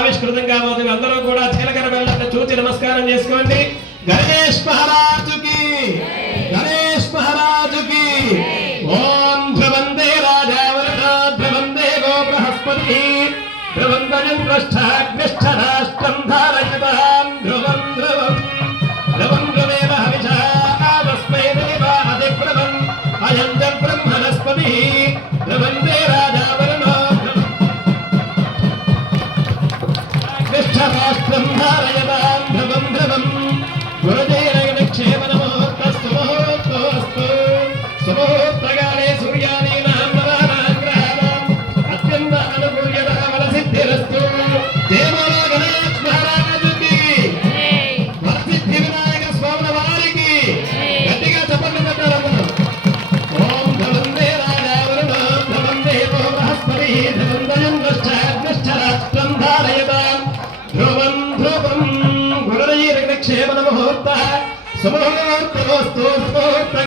ఆవిష్కృతం కాబోతుంది. అందరూ కూడా జీలకర్ర బెల్లం చూచి నమస్కారం చేసుకోండి. గణేష్ మహారాజుకి, గణేష్ మహారాజుకి. ఓం ధ్రువందే రాజావరణ ధ్రువందే గో బృహస్పతి ధ్రువందయం పృష్ఠాగ్నిష్ఠ రాష్ట్రం ధారయతాం ధ్రువం ధ్రువం ధ్రువం ధ్రువేవ హవిషా తస్మై దేవాదిప్రవం అయం చ బ్రహ్మణస్పతి ధ్రువందే రాజావరణ అగ్నిష్ఠ రాష్ట్రం ధారయతాం ధ్రువం ధ్రువం గురుజైరక్షేమనమోస్తు ముహూర్తోస్తు సుముహూర్తకాలే సూర్యాదీనాం నవానాం గ్రహాణాం అత్యంత అనుకూల్యతామల సిద్ధిరస్తు. దేవోల గణేష్ మహారాజుకి, వరసిద్ధి వినాయక స్వాముల వారికి గట్టిగా చెప్పండి పెట్టారు. ఓం ధ్రువందే రాజావరుణో ధ్రువందే గో బృహస్పతి ధ్రువందయం రాష్ట్రం ధారయతాం ధ్రువం ధ్రువం గురుజైరక్షేమన ముహూర్త సుముహూర్తోస్తు సుముహూర్త